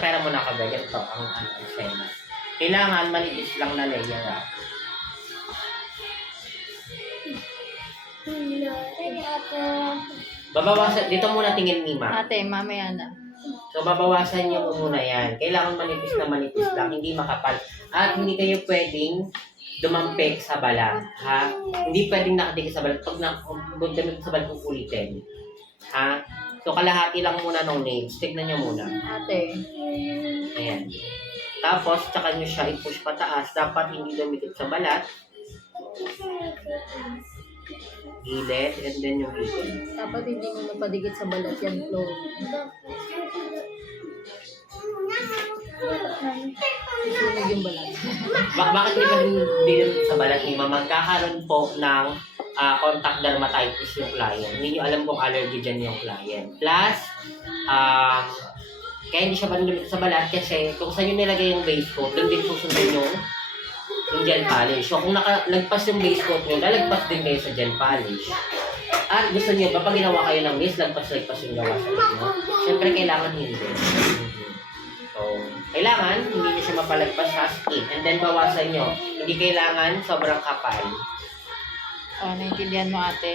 Pera mo na kaganyan to ang eksena. Kailangan manipis lang na layer ah. Babawasan, dito muna tingin ni Ma. Ate, mamaya na. So babawasan niyo muna yan. Kailangan manipis na manipis lang, hindi makapal. At hindi kayo pwedeng dumampek sa balat, ha? Hindi pwedeng nakadikit sa balat. Pag damit sa balat, ulitin. Ha? So kalahati lang muna ng nails. Tignan niyo muna. Ate. Ayan. Tapos, tsaka nyo siya i-push pataas. Dapat hindi dumikit sa balat. Gilid, and then yung gilid. Dapat hindi mo mapadikit sa balat yan, Flo. Sunog yung balat. Bakit di ba hindi sa balat ni Ma? Magkakaroon po ng contact dermatitis yung client. Hindi nyo alam kung allergy dyan yung client. Plus, kaya hindi siya dumikit sa balat kasi kung saan nyo nilagay yung base coat, doon din susunod yung gel polish. So kung nakalagpas yung base coat nyo, lalagpas din kayo sa gel polish. At gusto nyo ba pag ginawa kayo ng base, lagpas yung gawa sa inyo? Siyempre kailangan hindi. So, kailangan hindi nyo siya mapalagpas sa skin. And then bawasan nyo. Hindi kailangan sobrang kapal. Oh, naintindihan mo, ate?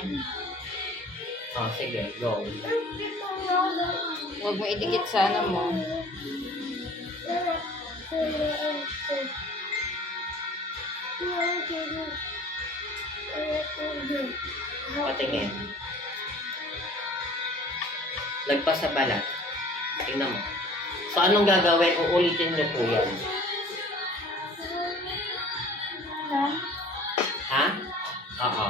Oh, sige, go. Huwag mo idikit sa ano mo. Patingin. Lagpas sa balat. Tingnan mo. So, anong gagawin? Uulitin nyo po yan. Ha? Oo.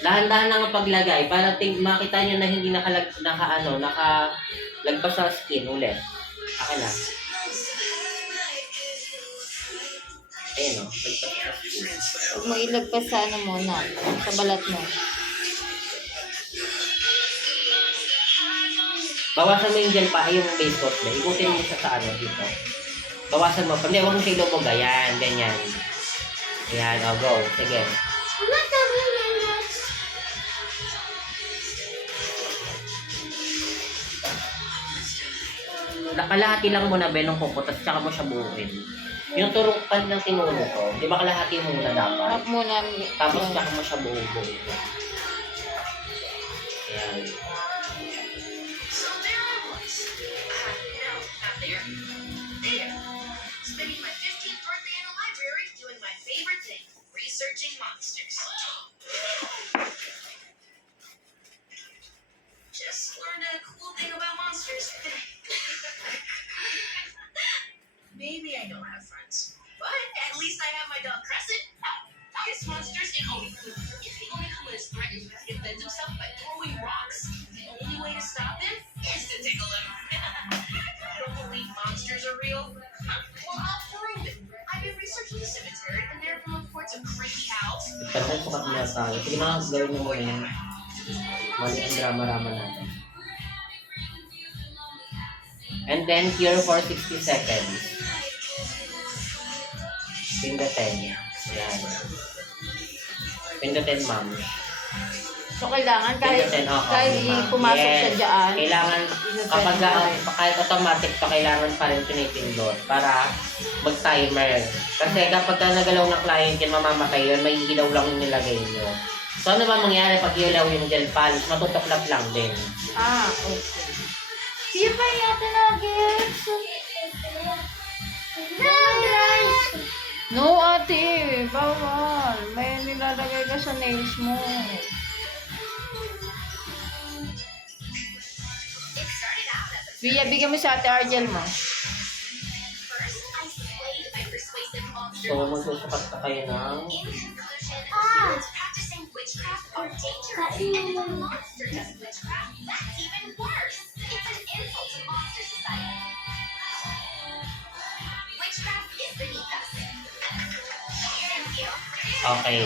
Dahan-dahan lang ang paglagay para makita nyo na hindi nakalagpas sa skin ulit. Akin lang. Ayun o, lagpas sa skin. Huwag mo ilagpas sa ano mo na, sa balat mo. Bawasan mo yung gel pa, yung base coat na. Ikutin mo siya sa ano dito. Bawasan mo. Hindi, huwag mo siya ilubog. Ayan, ganyan. Ayan, o, go. Sige. Nakalahati lang muna ba ng kupot at saka mo siya buuin. Yung turukan ng tinulo ko, di ba kalahati mo muna dapat? Harap muna. Tapos saka mo siya buo-buo. Ayan. Spending my 15th birthday in a library doing my favorite thing, researching monsters. Just learned a cool thing about monsters today. Maybe I don't have friends, but at least I have my dog Crescent. His monsters in Onikawa. If the Onikawa is threatened, he defends himself by throwing rocks. The only way to stop him is to tickle him. Don't believe monsters are real? Well, I'll prove it. I've been researching the cemetery, and there have been reports of creepy owls. Pero kung sukat na tayo, sige na, gawin mo muna yan. Mali ang drama-rama natin. And then, cure for 60 seconds. Pindutin. Ayan. Pindutin, ma'am. So, kailangan kahit, Pindutin, oo, kahit ma'am. pumasok siya dyan. Kailangan, kapag kahit automatic pa, kailangan pa rin pinipindot para mag-timer. Kasi kapag nagalaw ng client yan, mamamatay yun, may ilaw lang yung nilagay nyo. So, ano ba mangyari pag ilaw yung gel polish? Matutuklap lang din. Ah, okay. Sige pa yata nuggets. No, ate. Bawal. May nilalagay ka sa nails mo. Bigyan mo sa ate Argel mo. So, magsusukat na kayo ng... Witchcraft or dangerous. And if a monster does witchcraft, that's even worse. It's an insult to monster society. Witchcraft is beneath us. Thank you. Okay.